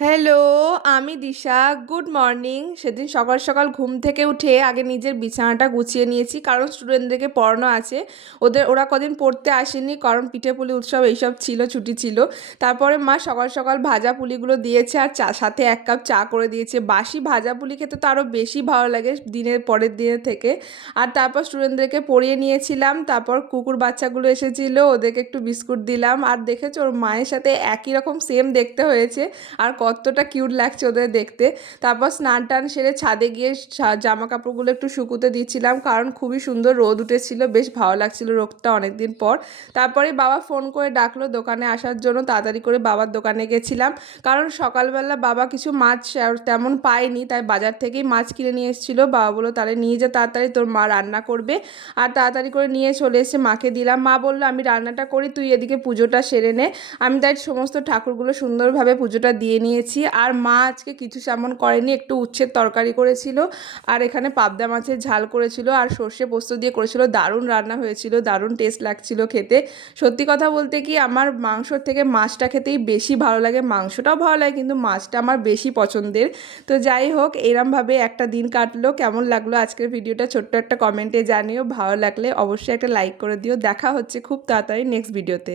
Hello, আমি দিশা। Good morning. সেদিন সকাল সকাল ঘুম থেকে উঠে আগে নিজের বিছানাটা গুছিয়ে নিয়েছি, কারণ স্টুডেন্টদেরকে পড়ানো আছে। ওরা কদিন পড়তে আসেনি, কারণ পিঠেপুলি উৎসব এইসব ছিল, ছুটি ছিল। তারপরে মা সকাল সকাল ভাজা পুলিগুলো দিয়েছে আর সাথে 1 কাপ চা করে দিয়েছে। বাসি ভাজা পুলি খেতে তো আরও বেশি ভালো লাগে দিনের পরের দিনের থেকে। আর তারপর স্টুডেন্টদেরকে পড়িয়ে নিয়েছিলাম। তারপর কুকুর বাচ্চাগুলো এসেছিলো, ওদেরকে একটু বিস্কুট দিলাম। আর দেখেছো ওর মায়ের সাথে একই রকম সেম দেখতে হয়েছে, আর কতটা কিউট লাগছে ওদের দেখতে। তারপর স্নান টান সেরে ছাদে গিয়ে জামা কাপড়গুলো একটু শুকুতে দিচ্ছিলাম, কারণ খুবই সুন্দর রোদ উঠেছিল, বেশ ভালো লাগছিল রোদটা অনেকদিন পর। তারপরে বাবা ফোন করে ডাকলো দোকানে আসার জন্য, তাড়াতাড়ি করে বাবার দোকানে গেছিলাম, কারণ সকালবেলা বাবা কিছু মাছ তেমন পায়নি, তাই বাজার থেকেই মাছ কিনে নিয়ে এসেছিলো। বাবা বললো তাহলে নিয়ে যা তাড়াতাড়ি, তোর মা রান্না করবে। আর তাড়াতাড়ি করে নিয়ে চলে এসে মাকে দিলাম। মা বললো আমি রান্নাটা করি, তুই এদিকে পুজোটা সেরে নে। আমি তাই সমস্ত ঠাকুরগুলো সুন্দরভাবে পুজোটা দিয়ে নিয়েছি। আর মা আজকে কিছু তেমন করেনি, একটু উচ্ছের তরকারি করেছিল, আর এখানে পাবদা মাছের ঝাল করেছিল, আর সর্ষে পোস্ত দিয়ে করেছিল। দারুণ রান্না হয়েছিল, দারুণ টেস্ট লাগছিল খেতে। সত্যি কথা বলতে কি, আমার মাংসর থেকে মাছটা খেতেই বেশি ভালো লাগে। মাংসটাও ভালো লাগে, কিন্তু মাছটা আমার বেশি পছন্দের। তো যাই হোক, এরমভাবে একটা দিন কাটলো। কেমন লাগলো আজকের ভিডিওটা ছোট্ট একটা কমেন্টে জানিও। ভালো লাগলে অবশ্যই একটা লাইক করে দিও। দেখা হচ্ছে খুব তাড়াতাড়ি নেক্সট ভিডিওতে।